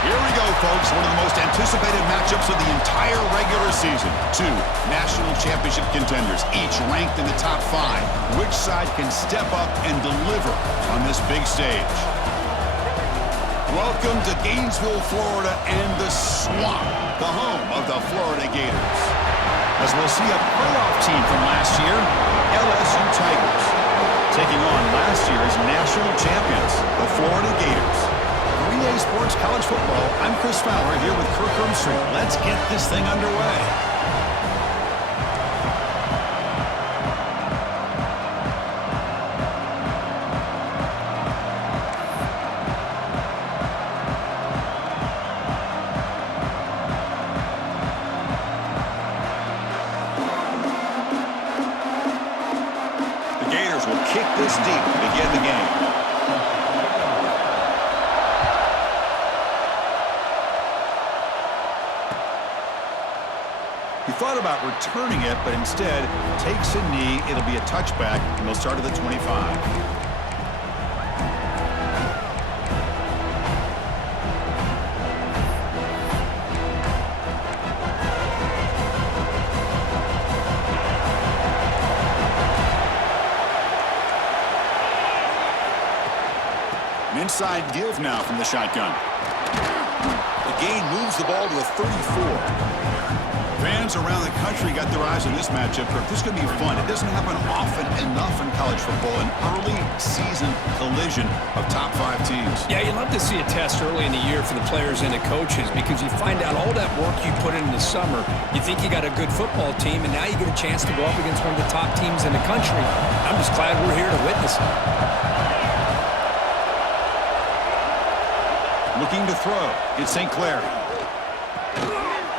Here we go, folks. One of the most anticipated matchups of the entire regular season. Two national championship contenders, each ranked in the top 5. Which side can step up and deliver on this big stage? Welcome to Gainesville, Florida, and the Swamp, the home of the Florida Gators. As we'll see a playoff team from last year, LSU Tigers, taking on last year's national champions, the Florida Gators. 3A Sports College Football, I'm Chris Fowler here with Kirk Ermstreet. Let's get this thing underway. The Gators will kick this deep to begin the game. He thought about returning it, but instead takes a knee. It'll be a touchback, and they'll start at the 25. An inside give now from the shotgun. The gain moves the ball to the 34. Fans around the country got their eyes on this matchup. This is going to be fun. It doesn't happen often enough in college football, an early season collision of top 5 teams. Yeah, you love to see a test early in the year for the players and the coaches because you find out all that work you put in the summer. You think you got a good football team, and now you get a chance to go up against one of the top teams in the country. I'm just glad we're here to witness it. Looking to throw. It's St. Clair.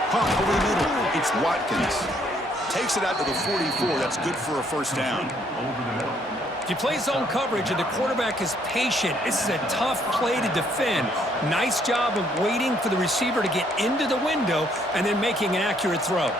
Caught over the middle. It's Watkins. Takes it out to the 44. That's good for a first down. If you play zone coverage and the quarterback is patient, this is a tough play to defend. Nice job of waiting for the receiver to get into the window and then making an accurate throw.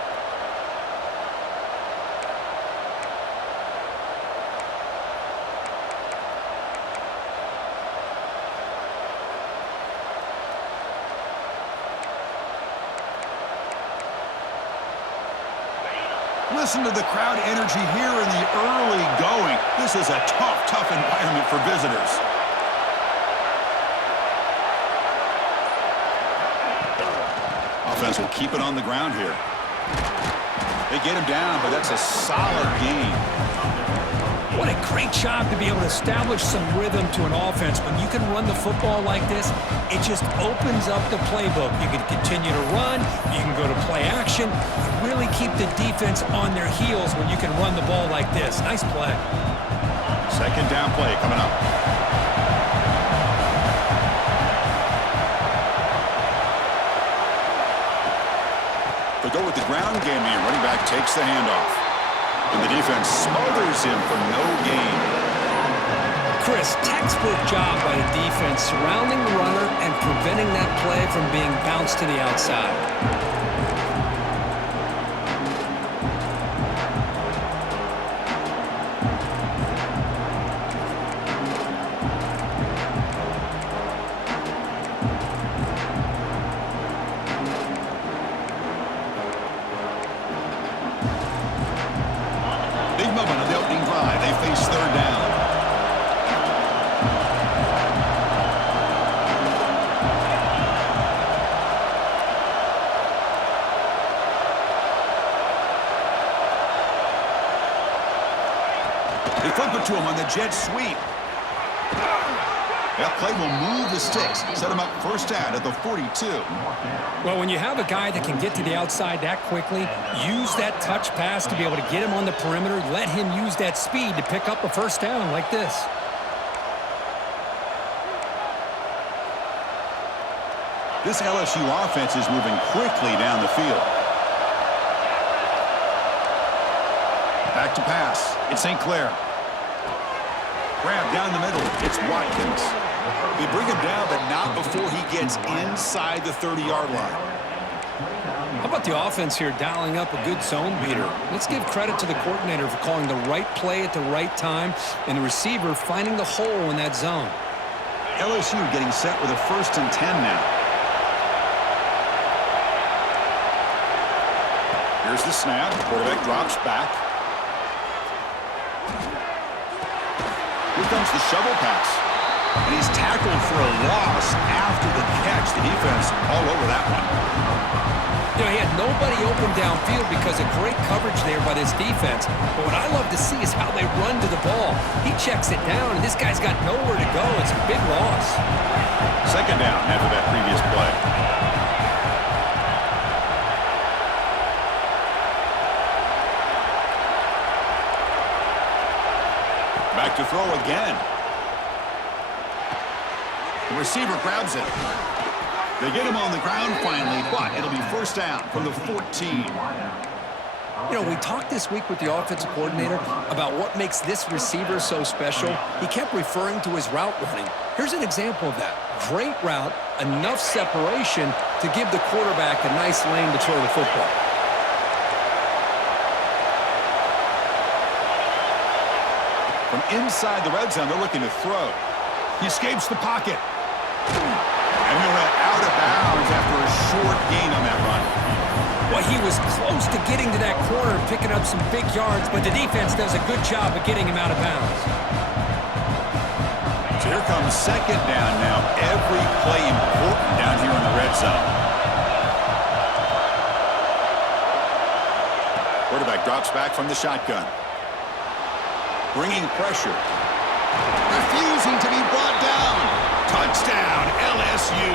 Listen to the crowd energy here in the early going. This is a tough environment for visitors. Offense will keep it on the ground here. They get him down, but that's a solid gain. What a great job to be able to establish some rhythm to an offense. When you can run the football like this, it just opens up the playbook. You can continue to run. You can go to play action. You really keep the defense on their heels when you can run the ball like this. Nice play. Second down play coming up. They go with the ground game here. Running back takes the handoff. And the defense smothers him for no gain. Chris, textbook job by the defense surrounding the runner and preventing that play from being bounced to the outside. Big moment of the opening drive. They face third down. They flip it to him on the jet sweep. That play will move the sticks. Set him up first down at the 42. Well, when you have a guy that can get to the outside that quickly, use that touch pass to be able to get him on the perimeter, let him use that speed to pick up a first down like this. This LSU offense is moving quickly down the field. Back to pass. It's St. Clair. Grab down the middle. It's Watkins. They bring him down, but not before he gets inside the 30-yard line. How about the offense here dialing up a good zone beater? Let's give credit to the coordinator for calling the right play at the right time and the receiver finding the hole in that zone. LSU getting set with a 1st and 10 now. Here's the snap. Quarterback drops back. Here comes the shovel pass. And he's tackled for a loss after the catch. The defense all over that one. You know, he had nobody open downfield because of great coverage there by this defense. But what I love to see is how they run to the ball. He checks it down, and this guy's got nowhere to go. It's a big loss. Second down after that previous play. Back to throw again. The receiver grabs it. They get him on the ground finally, but it'll be first down from the 14. You know, we talked this week with the offensive coordinator about what makes this receiver so special. He kept referring to his route running. Here's an example of that. Great route, enough separation to give the quarterback a nice lane to throw the football. From inside the red zone, they're looking to throw. He escapes the pocket. And he went out of bounds after a short gain on that run. Well, he was close to getting to that corner and picking up some big yards, but the defense does a good job of getting him out of bounds. So here comes second down now. Every play important down here in the red zone. Quarterback drops back from the shotgun. Bringing pressure. Refusing to be brought down. Touchdown, LSU.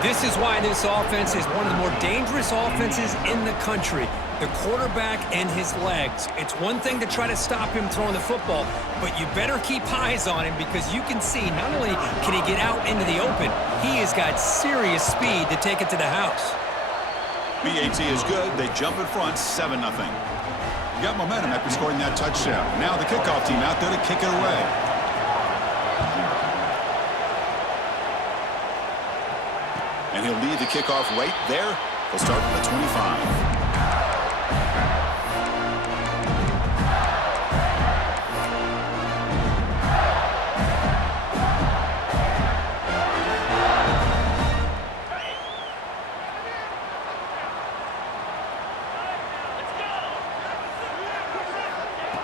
This is why this offense is one of the more dangerous offenses in the country. The quarterback and his legs. It's one thing to try to stop him throwing the football, but you better keep eyes on him because you can see not only can he get out into the open, he has got serious speed to take it to the house. BAT is good. They jump in front, 7-0. Got momentum after scoring that touchdown. Now the kickoff team out there to kick it away. And he'll lead the kickoff right there. He'll start from the 25.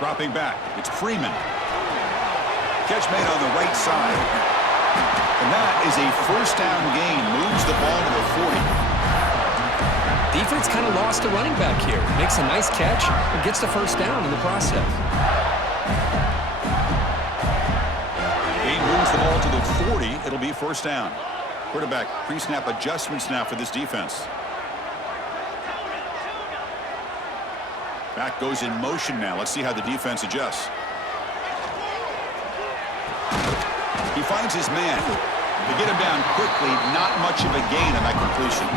Dropping back. It's Freeman. Catch made on the right side. And that is a first down gain. Moves the ball to the 40. Defense kind of lost a running back here. Makes a nice catch and gets the first down in the process. Gain moves the ball to the 40. It'll be first down. Quarterback pre-snap adjustments now for this defense. Back goes in motion now. Let's see how the defense adjusts. He finds his man. To get him down quickly, not much of a gain on that completion.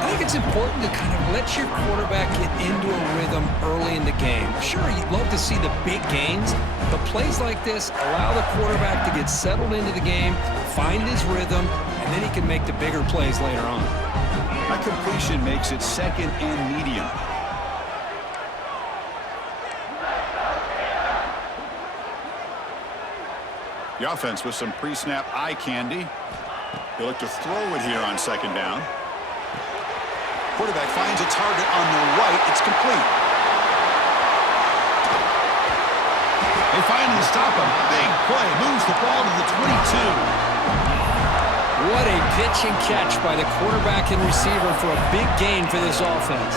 I think it's important to kind of let your quarterback get into a rhythm early in the game. Sure, you'd love to see the big gains, but plays like this allow the quarterback to get settled into the game, find his rhythm, and then he can make the bigger plays later on. That completion makes it second and medium. The offense with some pre-snap eye candy. They look to throw it here on second down. Quarterback finds a target on the right. It's complete. They finally stop him. Big play. Moves the ball to the 22. What a pitch and catch by the quarterback and receiver for a big gain for this offense.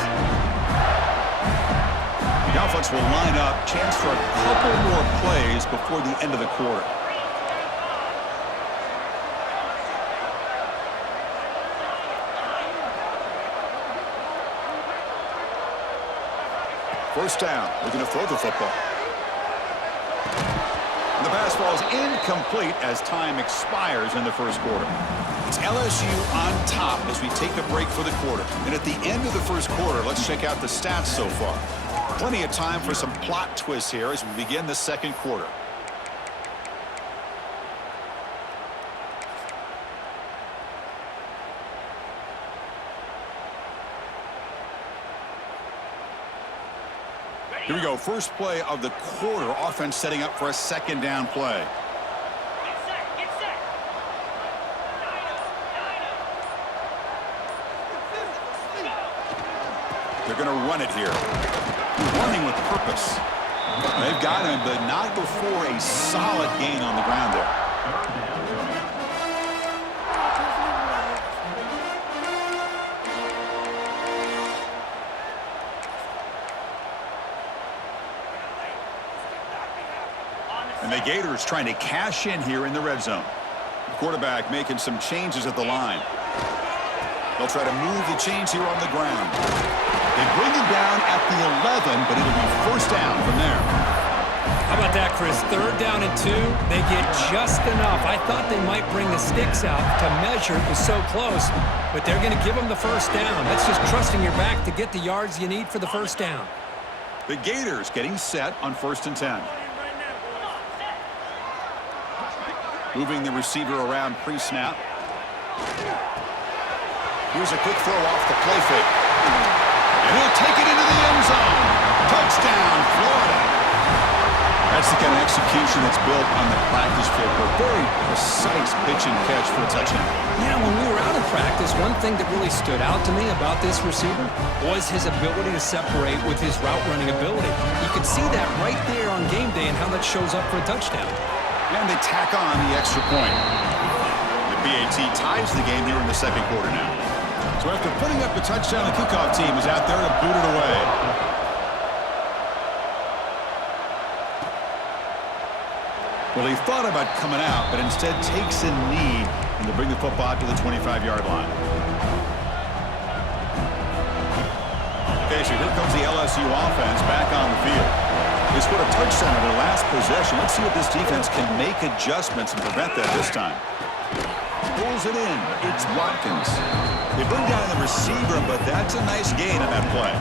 The offense will line up. Chance for a couple more plays before the end of the quarter. First down, looking to throw the football. And the pass ball is incomplete as time expires in the first quarter. It's LSU on top as we take a break for the quarter. And at the end of the first quarter, let's check out the stats so far. Plenty of time for some plot twists here as we begin the second quarter. Here we go. First play of the quarter. Offense setting up for a second down play. They're going to run it here. Running with purpose. They've got him, but not before a solid gain on the ground there. And the Gators trying to cash in here in the red zone. The quarterback making some changes at the line. They'll try to move the chains here on the ground. They bring him down at the 11, but it'll be first down from there. How about that, Chris? 3rd down and 2. They get just enough. I thought they might bring the sticks out to measure. It was so close, but they're going to give them the first down. That's just trusting your back to get the yards you need for the first down. The Gators getting set on 1st and 10. Moving the receiver around pre-snap. Here's a quick throw off the play fake. And he'll take it into the end zone. Touchdown, Florida. That's the kind of execution that's built on the practice field. A very precise pitch and catch for a touchdown. You know, when we were out of practice, one thing that really stood out to me about this receiver was his ability to separate with his route running ability. You could see that right there on game day and how that shows up for a touchdown. And they tack on the extra point. The PAT ties the game here in the 2nd quarter now. So after putting up a touchdown, the kickoff team is out there to boot it away. Well, he thought about coming out, but instead takes a knee and to bring the football to the 25-yard line. Okay, so here comes the LSU offense back on the field. They scored a touchdown in their last possession. Let's see if this defense can make adjustments and prevent that this time. Pulls it in. It's Watkins. They bring down the receiver, but that's a nice gain on that play.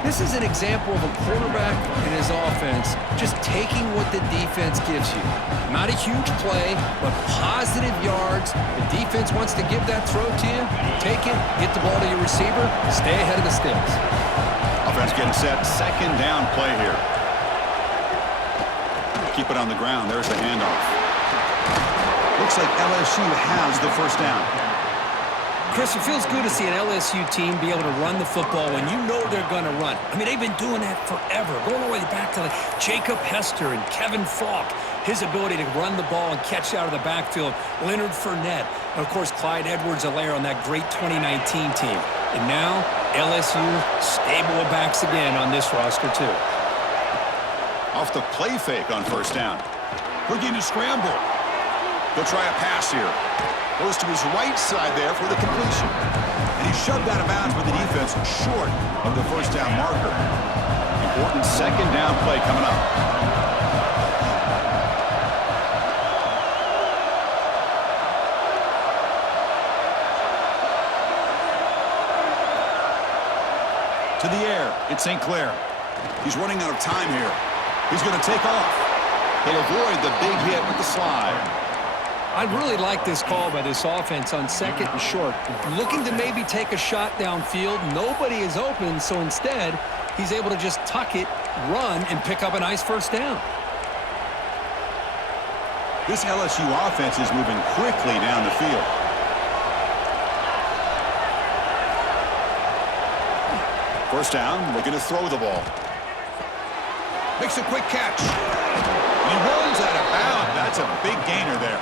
This is an example of a quarterback and his offense just taking what the defense gives you. Not a huge play, but positive yards. The defense wants to give that throw to you. You take it, get the ball to your receiver, stay ahead of the sticks. Offense getting set. 2nd down play here. Keep it on the ground. There's the handoff. Looks like LSU has the first down. Chris, it feels good to see an LSU team be able to run the football when you know they're going to run. I mean, they've been doing that forever, going all the way back to like Jacob Hester and Kevin Falk. His ability to run the ball and catch out of the backfield. Leonard Fournette. And, of course, Clyde Edwards-Helaire on that great 2019 team. And now, LSU stable of backs again on this roster, too. Off the play fake on 1st down. Looking to scramble. He'll try a pass here. Goes to his right side there for the completion. And he shoved out of bounds with the defense short of the first down marker. Important 2nd down play coming up. To the air, it's St. Clair. He's running out of time here. He's going to take off. He'll avoid the big hit with the slide. I really like this call by this offense on 2nd and short. Looking to maybe take a shot downfield. Nobody is open, so instead, he's able to just tuck it, run, and pick up a nice first down. This LSU offense is moving quickly down the field. First down, looking to throw the ball. Makes a quick catch. He runs out of bounds. That's a big gainer there.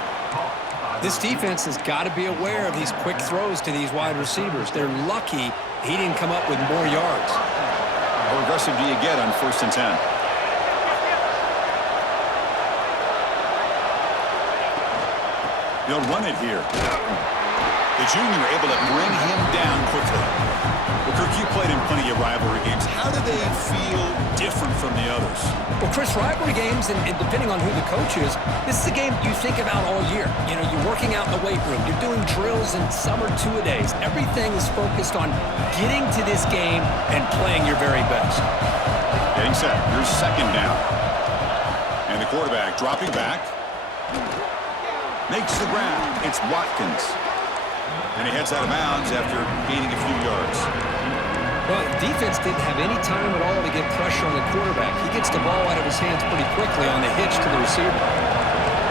This defense has got to be aware of these quick throws to these wide receivers. They're lucky he didn't come up with more yards. How aggressive do you get on 1st and 10? They'll run it here. The junior able to bring him down quickly. Well, Kirk, you played in plenty of rivalry games. How do they feel different from the others? Well, Chris, rivalry games, and depending on who the coach is, this is a game you think about all year. You know, you're working out in the weight room. You're doing drills and summer two-a-days. Everything is focused on getting to this game and playing your very best. Getting set. Here's 2nd down. And the quarterback dropping back. Makes the ground. It's Watkins. And he heads out of bounds after gaining a few yards. Well, defense didn't have any time at all to get pressure on the quarterback. He gets the ball out of his hands pretty quickly on the hitch to the receiver.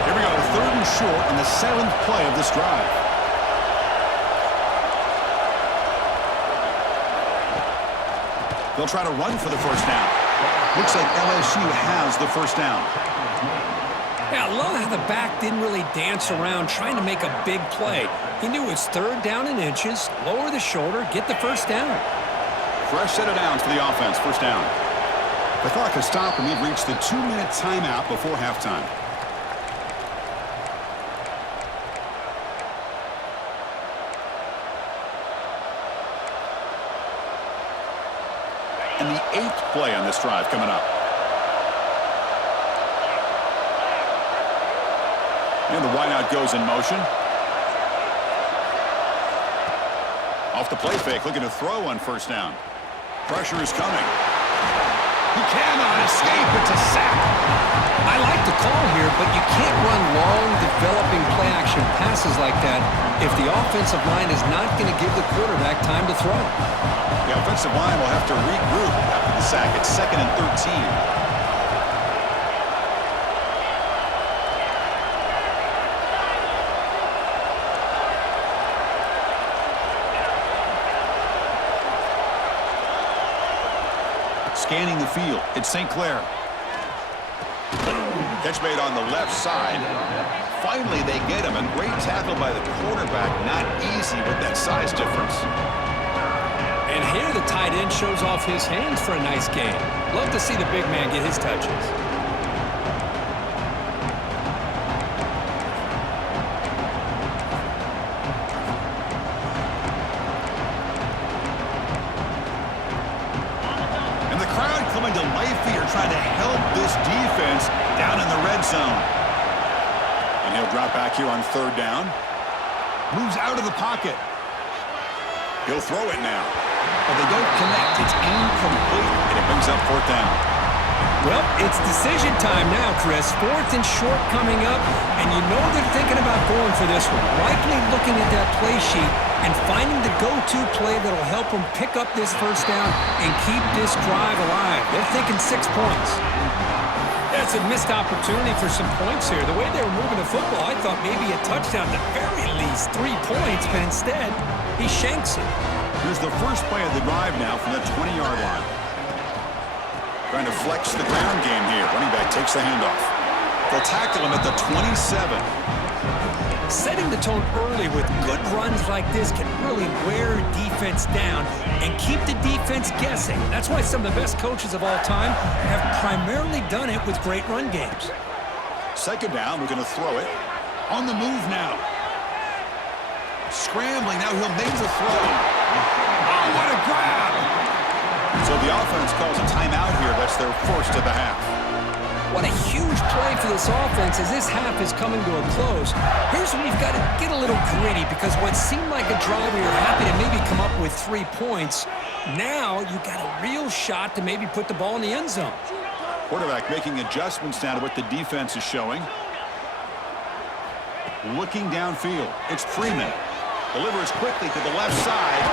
Here we go, 3rd and short on the 7th play of this drive. They'll try to run for the first down. Looks like LSU has the first down. Yeah, I love how the back didn't really dance around trying to make a big play. He knew it's third down in inches, lower the shoulder, get the first down. Fresh set of downs for the offense, first down. The clock has stopped, and we've reached the 2-minute timeout before halftime. And the 8th play on this drive coming up. And the wideout goes in motion. Off the play fake, looking to throw on first down. Pressure is coming. He cannot escape. It's a sack. I like the call here, but you can't run long, developing play-action passes like that if the offensive line is not going to give the quarterback time to throw. The offensive line will have to regroup after the sack. It's 2nd and 13. Scanning the field, it's St. Clair. Catch made on the left side. Finally, they get him. A great tackle by the quarterback. Not easy with that size difference. And here the tight end shows off his hands for a nice game. Love to see the big man get his touches. To life here, trying to help this defense down in the red zone. And he'll drop back here on 3rd down. Moves out of the pocket. He'll throw it now. But they don't connect. It's incomplete, and it brings up 4th down. Well, it's decision time now, Chris. 4th and short coming up, and you know they're thinking about going for this one. Likely looking at that play sheet and finding the go-to play that'll help them pick up this first down and keep this drive alive. They're thinking 6 points. That's a missed opportunity for some points here. The way they were moving the football, I thought maybe a touchdown, at the very least 3 points, but instead, he shanks it. Here's the first play of the drive now from the 20-yard line. Trying to flex the ground game here. Running back takes the handoff. They'll tackle him at the 27. Setting the tone early with good runs like this can really wear defense down and keep the defense guessing. That's why some of the best coaches of all time have primarily done it with great run games. 2nd down, we're going to throw it. On the move now. Scrambling, now he'll make the throw. Oh, what a grab! So the offense calls a timeout here. That's their first of the half. What a huge play for this offense as this half is coming to a close. Here's where we've got to get a little gritty because what seemed like a drive where you're happy to maybe come up with 3 points, now you've got a real shot to maybe put the ball in the end zone. Quarterback making adjustments now to what the defense is showing. Looking downfield. It's Freeman. Delivers quickly to the left side.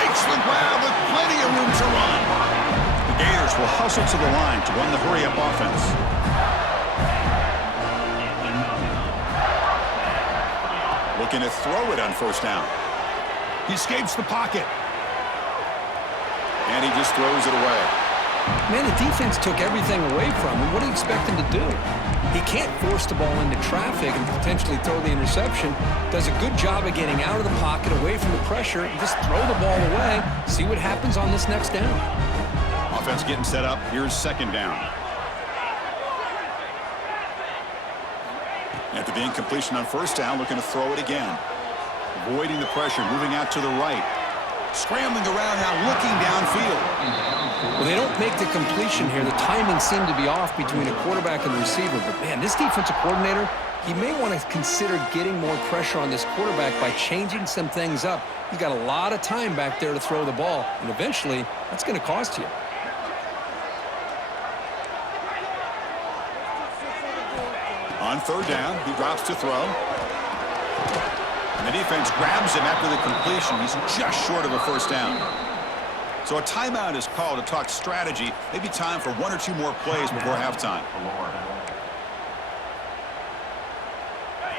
Makes the grab with plenty of room to run. The Gators will hustle to the line to run the hurry-up offense. Looking to throw it on first down. He escapes the pocket. And he just throws it away. Man, the defense took everything away from him. What do you expect him to do? He can't force the ball into traffic and potentially throw the interception. Does a good job of getting out of the pocket, away from the pressure, and just throw the ball away. See what happens on this next down. Offense getting set up. Here's 2nd down. After the incompletion on first down, looking to throw it again. Avoiding the pressure, moving out to the right. Scrambling around now, looking downfield. Well, they don't make the completion here. The timing seemed to be off between a quarterback and the receiver. But, man, this defensive coordinator, he may want to consider getting more pressure on this quarterback by changing some things up. He's got a lot of time back there to throw the ball, and eventually that's going to cost you. On 3rd down, he drops to throw. And the defense grabs him after the completion. He's just short of a first down. So a timeout is called to talk strategy. Maybe time for 1 or 2 more plays before halftime.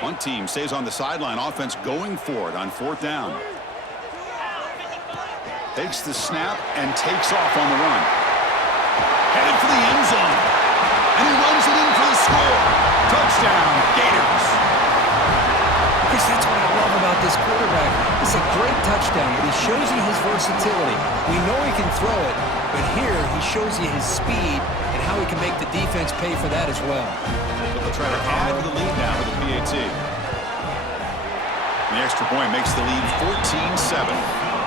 One team stays on the sideline. Offense going for it on 4th down. Takes the snap and takes off on the run. Headed for the end zone. And he runs it in for the score. Touchdown, Gators. Chris, that's what I love about this quarterback. It's a great touchdown, but he shows you his versatility. We know he can throw it, but here he shows you his speed and how he can make the defense pay for that as well. So they'll try to add to the lead now with the PAT. The extra point makes the lead 14-7.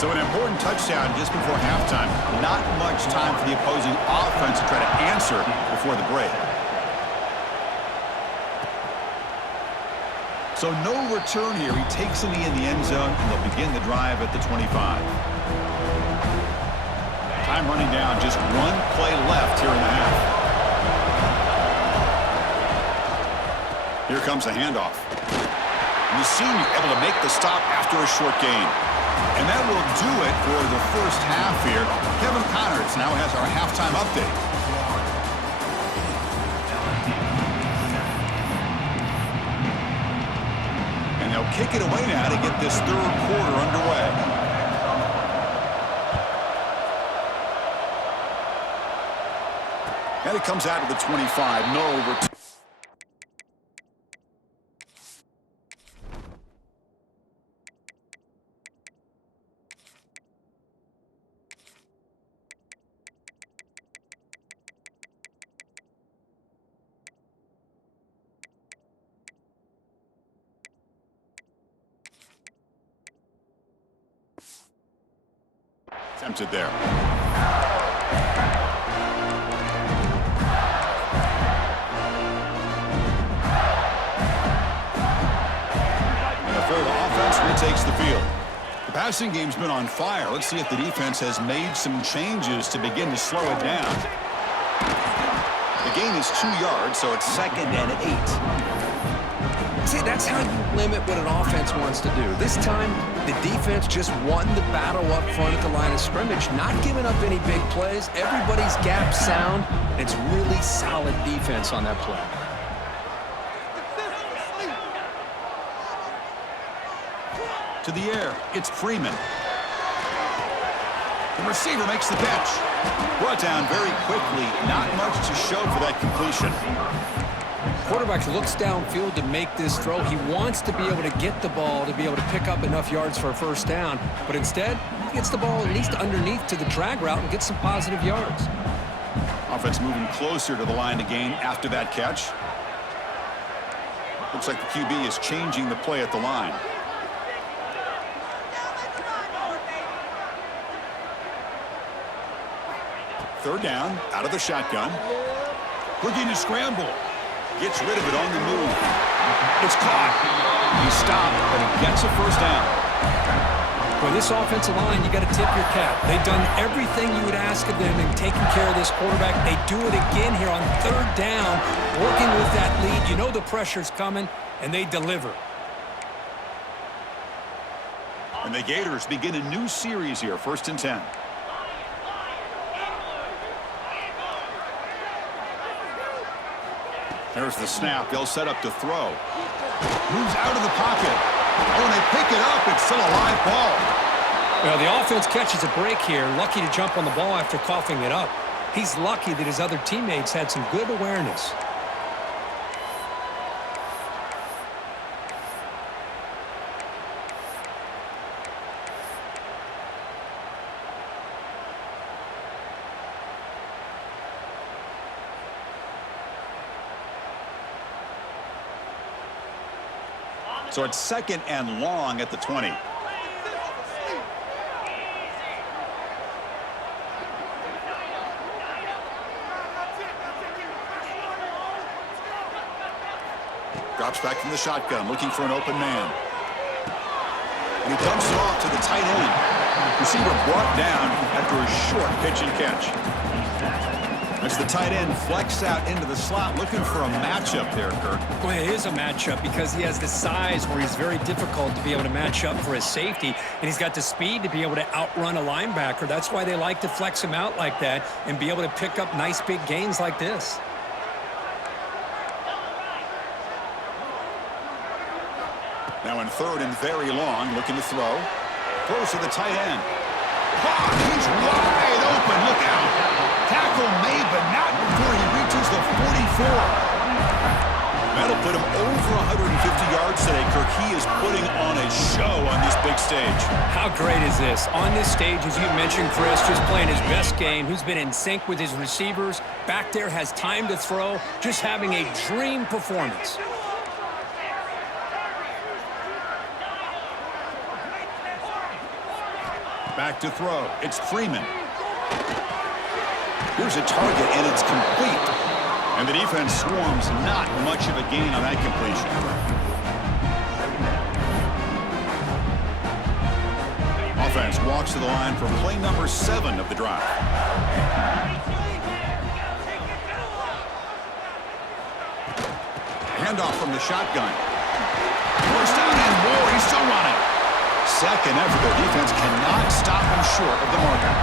So an important touchdown just before halftime. Not much time for the opposing offense to try to answer before the break. So no return here. He takes it in the end zone, and they'll begin the drive at the 25. Time running down. Just one play left here in the half. Here comes the handoff. And the senior able to make the stop after a short gain. And that will do it for the first half here. Kevin Connors now has our halftime update. And they'll kick it away now to get this third quarter underway. And it comes out to the 25. No return. Attempted there. And the Florida offense retakes the field. The passing game's been on fire. Let's see if the defense has made some changes to begin to slow it down. The gain is 2 yards, so it's 2nd and 8. See, that's how you limit what an offense wants to do. This time, the defense just won the battle up front at the line of scrimmage, not giving up any big plays. Everybody's gap sound. It's really solid defense on that play. To the air, it's Freeman. The receiver makes the catch. Brought down very quickly. Not much to show for that completion. Quarterback looks downfield to make this throw. He wants to be able to get the ball to be able to pick up enough yards for a first down. But instead, he gets the ball at least underneath to the drag route and gets some positive yards. Offense moving closer to the line to gain after that catch. Looks like the QB is changing the play at the line. Third down, out of the shotgun. Looking to scramble. Gets rid of it on the move. It's caught. He's stopped, but he gets a first down. For this offensive line, you got to tip your cap. They've done everything you would ask of them in taking care of this quarterback. They do it again here on third down, working with that lead. You know the pressure's coming, and they deliver. And the Gators begin a new series here, 1st and 10. There's the snap. They'll set up to throw. Moves out of the pocket. Oh, and they pick it up. It's still a live ball. Well, the offense catches a break here. Lucky to jump on the ball after coughing it up. He's lucky that his other teammates had some good awareness. So it's 2nd and long at the 20. Drops back from the shotgun, looking for an open man. And he dumps it off to the tight end. Receiver brought down after a short pitch and catch. As the tight end flex out into the slot, looking for a matchup there, Kirk. Well, it is a matchup because he has the size where he's very difficult to be able to match up for his safety, and he's got the speed to be able to outrun a linebacker. That's why they like to flex him out like that and be able to pick up nice big gains like this. Now in 3rd and very long, looking to throw. Throws to the tight end. He's wide open. Look out. Tackle made, but not before he reaches the 44. That'll put him over 150 yards today, Kirk. He is putting on a show on this big stage. How great is this? On this stage, as you mentioned, Chris, just playing his best game. He's been in sync with his receivers. Back there, has time to throw. Just having a dream performance. Back to throw. It's Freeman. Here's a target, and it's complete. And the defense swarms. Not much of a gain on that completion. Offense walks to the line for play number 7 of the drive. Handoff from the shotgun. First down and more. He's still running. Second effort. Their defense cannot stop him short of the marker.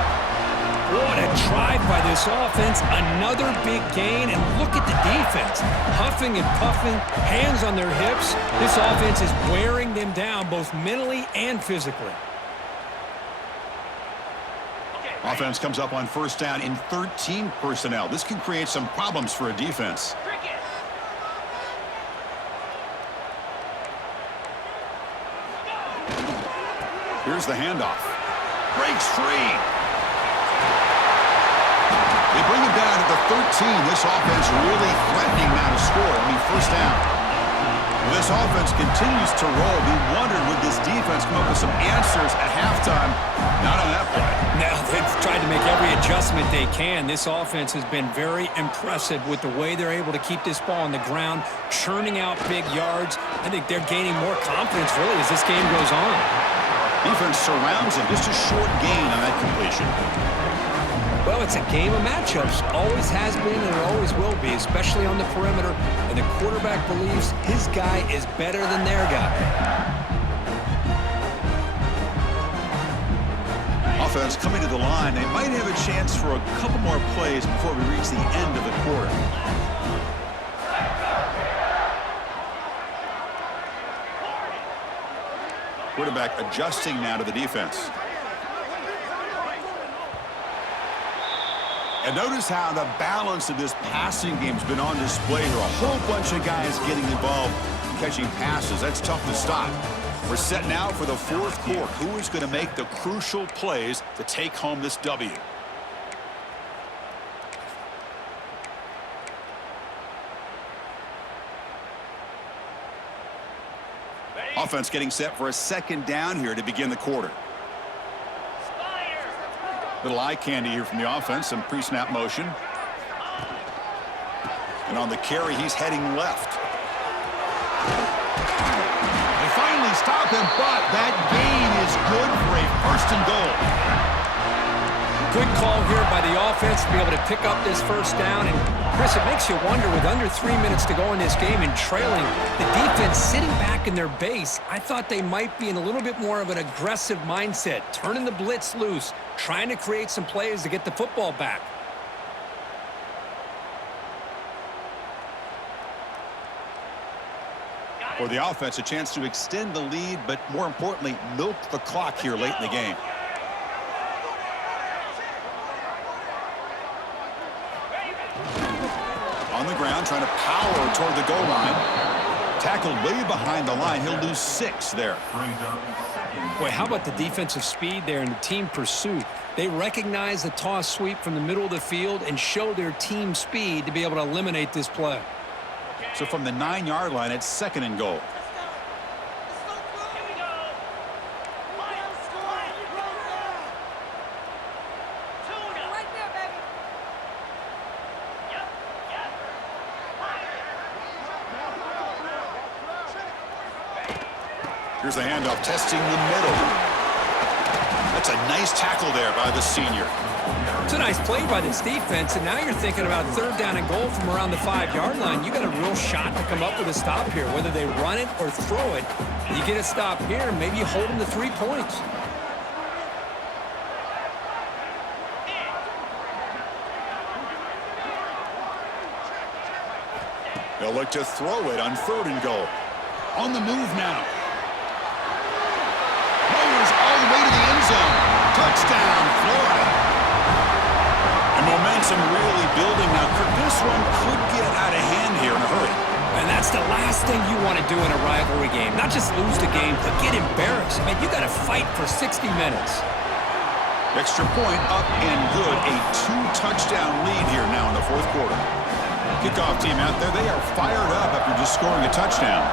What a drive by this offense. Another big gain, and look at the defense. Huffing and puffing, hands on their hips. This offense is wearing them down both mentally and physically. Offense comes up on first down in 13 personnel. This can create some problems for a defense. Here's the handoff. Breaks free. They bring him down to the 13. This offense really threatening now to score. First down. Well, this offense continues to roll. We wondered, would this defense come up with some answers at halftime? Not on that play. Now they've tried to make every adjustment they can. This offense has been very impressive with the way they're able to keep this ball on the ground, churning out big yards. I think they're gaining more confidence, really, as this game goes on. Defense surrounds him. Just a short gain on that completion. Well, it's a game of matchups. Always has been and it always will be, especially on the perimeter. And the quarterback believes his guy is better than their guy. Offense coming to the line. They might have a chance for a couple more plays before we reach the end of the quarter. Quarterback adjusting now to the defense. And notice how the balance of this passing game has been on display here. A whole bunch of guys getting involved in catching passes. That's tough to stop. We're set now for the fourth quarter. Who is going to make the crucial plays to take home this W? Offense getting set for a second down here to begin the quarter. Little eye candy here from the offense, some pre-snap motion. And on the carry, he's heading left. They finally stop him, but that gain is good for a first and goal. Good call here by the offense to be able to pick up this first down. And, Chris, it makes you wonder, with under 3 minutes to go in this game and trailing, the defense sitting back in their base, I thought they might be in a little bit more of an aggressive mindset, turning the blitz loose, trying to create some plays to get the football back. For the offense, a chance to extend the lead, but more importantly, milk the clock here late in the game. On the ground, trying to power toward the goal line. Tackled way behind the line. He'll lose 6 there. Boy, how about the defensive speed there and the team pursuit? They recognize the toss sweep from the middle of the field and show their team speed to be able to eliminate this play. So from the 9-yard line, it's second and goal. Here's the handoff, testing the middle. That's a nice tackle there by the senior. It's a nice play by this defense, and now you're thinking about third down and goal from around the 5-yard line. You got a real shot to come up with a stop here, whether they run it or throw it. You get a stop here, maybe you hold them to 3 points. They'll look to throw it on third and goal. On the move now. All the way to the zone. Touchdown, Florida. And momentum really building now. This one could get out of hand here in a hurry. And that's the last thing you want to do in a rivalry game. Not just lose the game, but get embarrassed. Man, you got to fight for 60 minutes. Extra point up and good. A 2-touchdown lead here now in the fourth quarter. Kickoff team out there. They are fired up after just scoring a touchdown.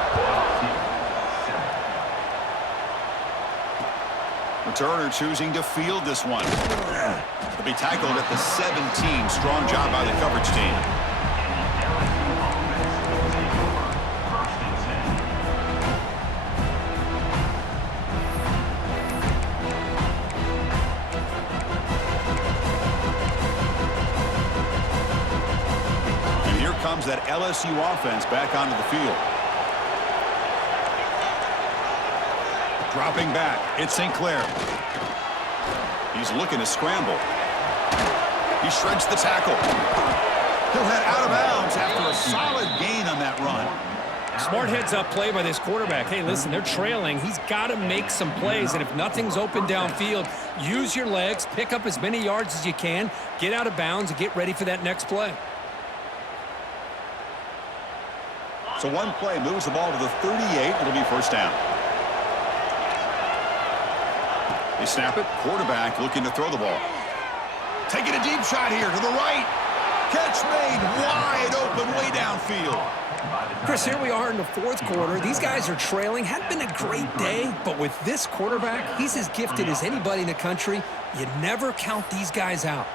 Returner choosing to field this one. He'll be tackled at the 17. Strong job by the coverage team. And here comes that LSU offense back onto the field. Dropping back, it's St. Clair. He's looking to scramble. He shreds the tackle. He'll head out of bounds after a solid gain on that run. Smart heads-up play by this quarterback. Hey, listen, they're trailing. He's got to make some plays, and if nothing's open downfield, use your legs, pick up as many yards as you can, get out of bounds, and get ready for that next play. So one play moves the ball to the 38. It'll be first down. They snap it. Quarterback looking to throw the ball. Taking a deep shot here to the right. Catch made wide open way downfield. Chris, here we are in the fourth quarter. These guys are trailing. Hadn't been a great day, but with this quarterback, he's as gifted as anybody in the country. You never count these guys out.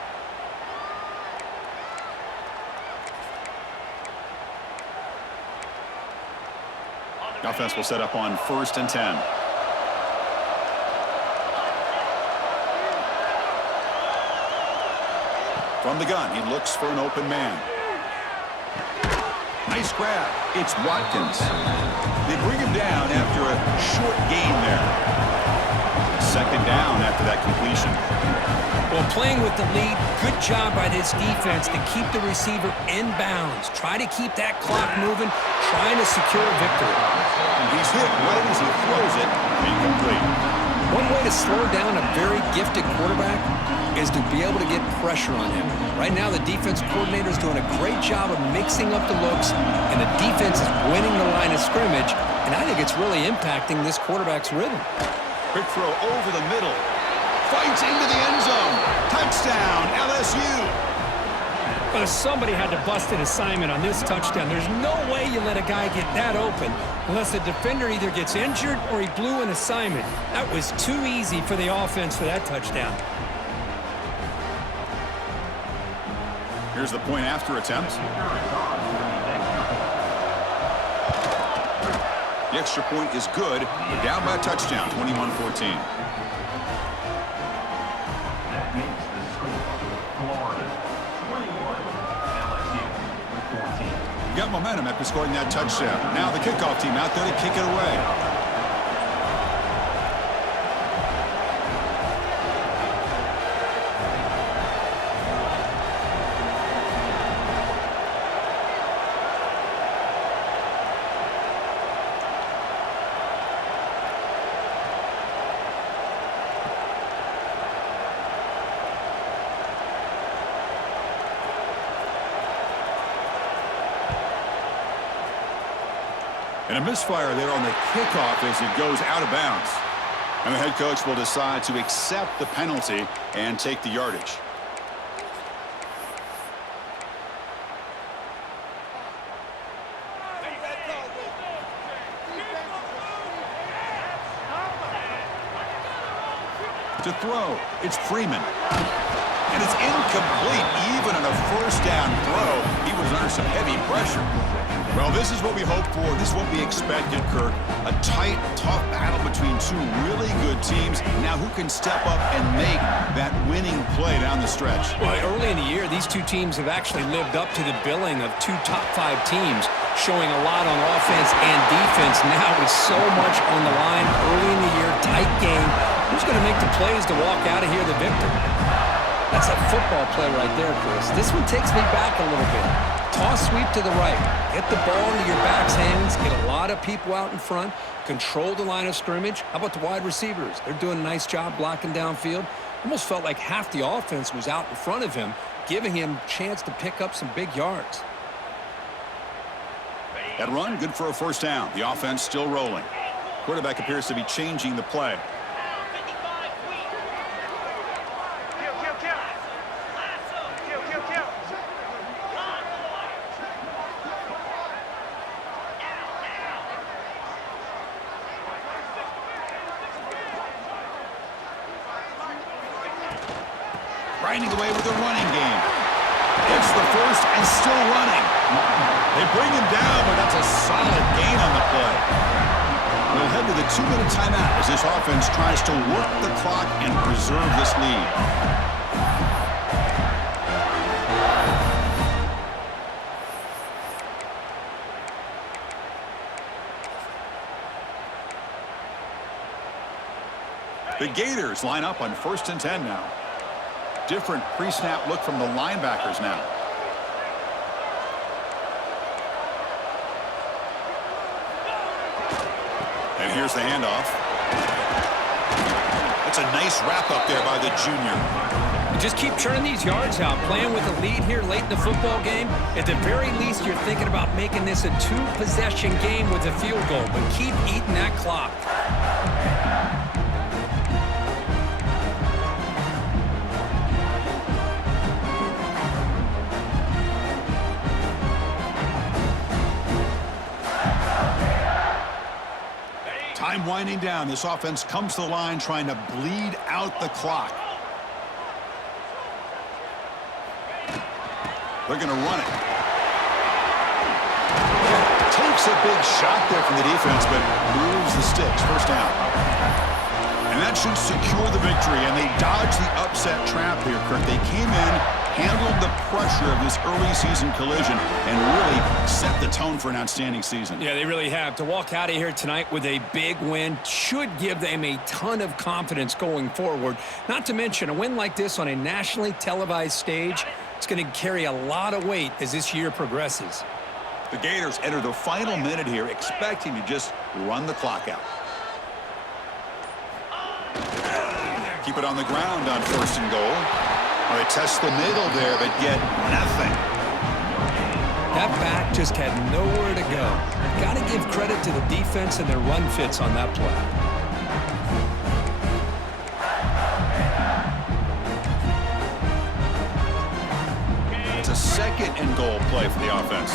Offense will set up on 1st and 10. From the gun, he looks for an open man. Nice grab. It's Watkins. They bring him down after a short gain there. Second down after that completion. Well, playing with the lead, good job by this defense to keep the receiver in bounds. Try to keep that clock moving, trying to secure a victory. And he's hit right as he throws it. Incomplete. One way to slow down a very gifted quarterback is to be able to get pressure on him. Right now, the defense coordinator is doing a great job of mixing up the looks, and the defense is winning the line of scrimmage, and I think it's really impacting this quarterback's rhythm. Quick throw over the middle. Fights into the end zone. Touchdown, LSU. But somebody had to bust an assignment on this touchdown. There's no way you let a guy get that open unless the defender either gets injured or he blew an assignment. That was too easy for the offense for that touchdown. Here's the point after attempt. The extra point is good. We're down by a touchdown, 21-14. Got momentum after scoring that touchdown. Now the kickoff team out there to kick it away. And a misfire there on the kickoff as it goes out of bounds. And the head coach will decide to accept the penalty and take the yardage. To throw, it's Freeman. And it's incomplete, even on a first down throw. He was under some heavy pressure. Well, this is what we hoped for. This is what we expected, Kirk. A tight, tough battle between two really good teams. Now, who can step up and make that winning play down the stretch? Well, early in the year, these two teams have actually lived up to the billing of two top-5 teams, showing a lot on offense and defense. Now, with so much on the line early in the year, tight game, who's going to make the plays to walk out of here the victor? That's a football play right there, Chris. This one takes me back a little bit. Toss sweep to the right. Get the ball into your back's hands. Get a lot of people out in front. Control the line of scrimmage. How about the wide receivers? They're doing a nice job blocking downfield. Almost felt like half the offense was out in front of him, giving him a chance to pick up some big yards. That run, good for a first down. The offense still rolling. Quarterback appears to be changing the play. Grinding away with the running game. Gets the first and still running. They bring him down, but that's a solid gain on the play. We'll head to the 2-minute timeout as this offense tries to work the clock and preserve this lead. The Gators line up on 1st and 10 now. Different pre-snap look from the linebackers now. And here's the handoff. That's a nice wrap up there by the junior. Just keep churning these yards out. Playing with a lead here late in the football game. At the very least, you're thinking about making this a 2-possession game with a field goal. But keep eating that clock. Time winding down. This offense comes to the line trying to bleed out the clock. They're going to run it. Takes a big shot there from the defense, but moves the sticks. First down. And that should secure the victory, and they dodged the upset trap here, Kirk. They came in, handled the pressure of this early season collision, and really set the tone for an outstanding season. Yeah, they really have. To walk out of here tonight with a big win should give them a ton of confidence going forward. Not to mention, a win like this on a nationally televised stage, it's going to carry a lot of weight as this year progresses. The Gators enter the final minute here, expecting to just run the clock out. Keep it on the ground on 1st and goal. Well, they test the middle there, but get nothing. That back just had nowhere to go. Got to give credit to the defense and their run fits on that play. It's a 2nd and goal play for the offense.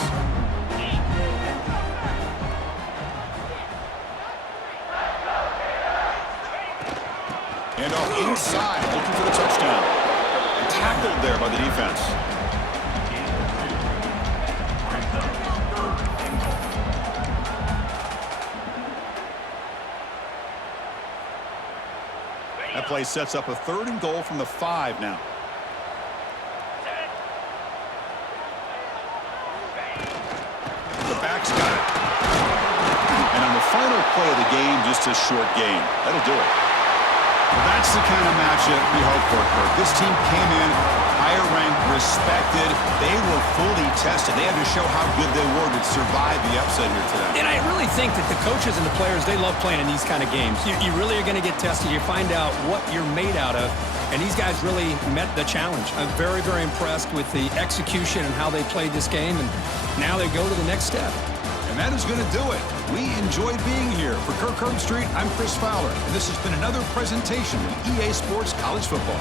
And off inside, looking for the touchdown. Tackled there by the defense. That play sets up a 3rd and goal from the 5 now. The back's got it. And on the final play of the game, just a short gain. That'll do it. Well, that's the kind of matchup we hope for, Kirk. This team came in higher ranked, respected. They were fully tested. They had to show how good they were to survive the upset here today. And I really think that the coaches and the players, they love playing in these kind of games. You really are going to get tested. You find out what you're made out of. And these guys really met the challenge. I'm very, very impressed with the execution and how they played this game. And now they go to the next step. And that is going to do it. We enjoyed being here. For Kirk Herbstreit, I'm Chris Fowler, and this has been another presentation of EA Sports College Football.